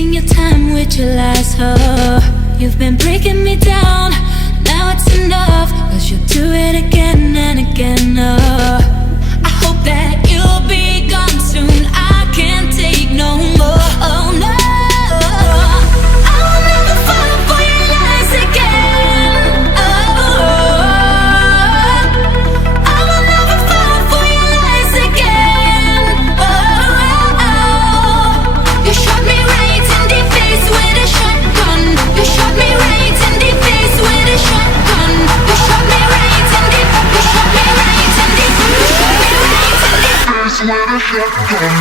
wasting your time with your lies, oh. You've been breaking me down, now it's enough, 'cause you'll do it again and again, oh. I hope that you'll be gone soon, I can't take no more, oh no. I will never fall for your lies again, oh. I will never fall for your lies again, oh. You shot me right in the face with a shotgun. You shot me right in the face with a shotgun. You shot me right in the, you shot me right in the, you shot me right in the face with a shotgun.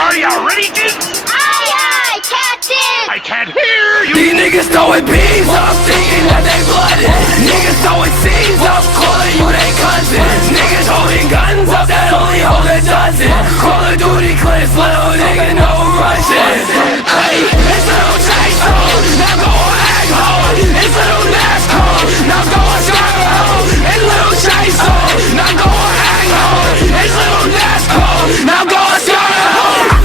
Are y'all ready, dudes? Aye, aye, Captain! I can't hear you! These niggas throwing beans up, thinking that they blooded. Niggas throwing seeds up, calling you they cousins. Niggas holding guns up, that only hold a dozen. Call of Duty clips, little nigga, no Russian. Hey, it's little J-Stone, now go hang home. It's little NASCAR, now go home. It's little J-Stone, now go hang home. It's little NASCAR, now go home.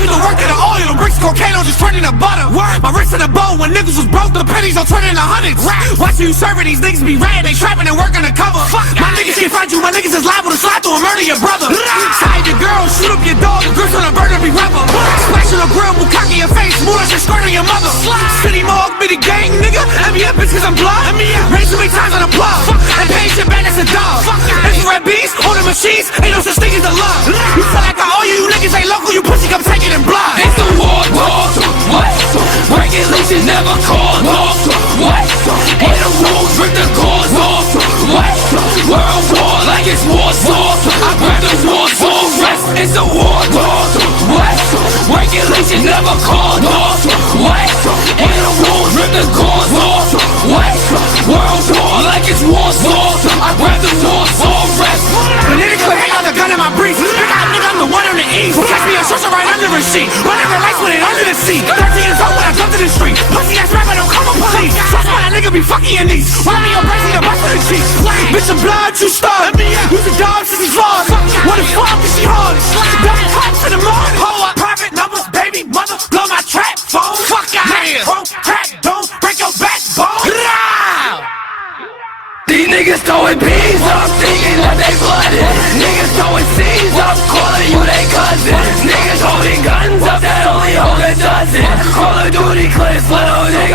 The work of the oil, the bricks, cocaine, just turning to butter. My wrist in the bowl, when niggas was broke, the pennies don't turn into hundreds. Watching you serving these niggas be red, they trapping and working undercover. My niggas can't find you, my niggas is liable to slide through and murder your brother. Side your girl, shoot up your dog, the grips on a burner be rubber. Splash on the grill, bukkake your face, more than skirt on your mother. City Mog be the gang, nigga, and me up, it's cause I'm blood. Raised too many times on the plug, and paying shit back, that's a dog. Infrared beats, on the machines, ain't no such thing as a love. You feel like I owe you, you niggas ain't local, you pussy come take it in blood. It's the war, what? Regulations never called off, what? Ain't the rules, rip the cause off, what? World war like it's war soft, I grab the war for rest. It's the war, what? Regulations never called off, what? Ain't the rules, rip the cause off, what? World war like it's war soft, I grab the war for rest. The nigga could hang out the gun in my brief. Big out nigga, I'm the one on the east. Catch me a social right under the sheet. Running the lights with it under the seat. 13 years old when I jumped in the street. Pussy ass rapper, don't call my police. Trust why that nigga be fucking your niece. Run me your brains in your bust for the cheeks. Bitch, I'm blood, you stud. Who's a dog since he's flawed? What the fuck is she hard? Double cops in the morning. Hold up, private numbers, baby mother. Blow my trap phone. Fuck out here. Won't crack, don't break your backbone. These niggas throwing beans up, thinking that they blooded. Niggas throwing seeds up, calling you they cousins. Niggas holding guns up, that only hold a dozen. Call of Duty clips, little nigga,